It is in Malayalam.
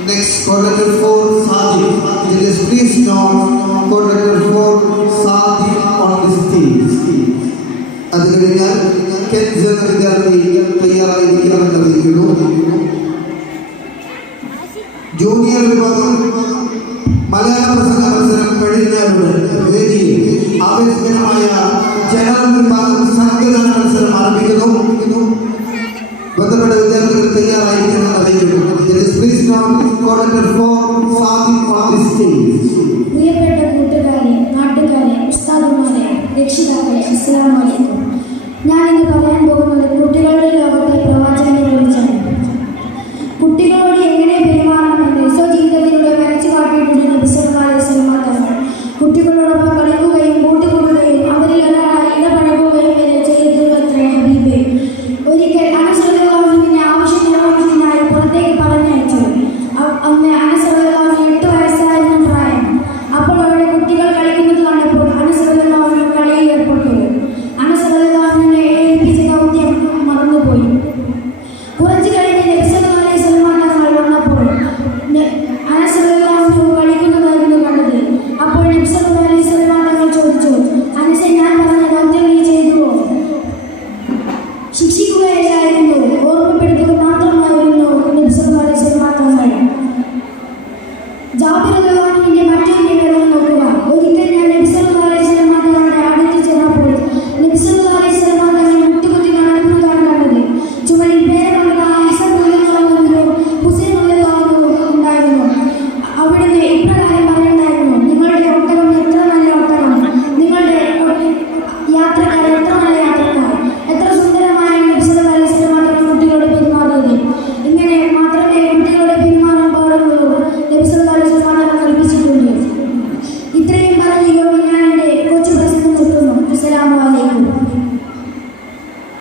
Next, coordinator 4, Sadiq. Judges, please note coordinator 4, Sadiq on the stage. അത് കഴിഞ്ഞാൽ കെൻസ് എന്ന വിദ്യാർത്ഥി തയ്യാറായിരിക്കണമെന്ന് അറിയിക്കുന്നു. ജൂനിയർ വിഭാഗം മലയാള പ്രസംഗ മത്സരം കഴിഞ്ഞാലുടൻ വേദിയിൽ ആവേശകരമായ ജനറൽ വിഭാഗം സംഘഗാന മത്സരം ആരംഭിക്കുന്നു. ബന്ധപ്പെട്ട വിദ്യാർത്ഥികൾ തയ്യാറായിരിക്കണമെന്ന് അറിയിക്കുന്നു. പ്രിയപ്പെട്ട കൂട്ടുകാരെ, നാട്ടുകാരെ, ഉസ്താദുമാരെ, രക്ഷിതാക്കളെ, അസ്സലാമു അലൈക്കും. ഞാൻ ഇന്ന് പറയാൻ പോകുന്നത് കുട്ടികളുടെ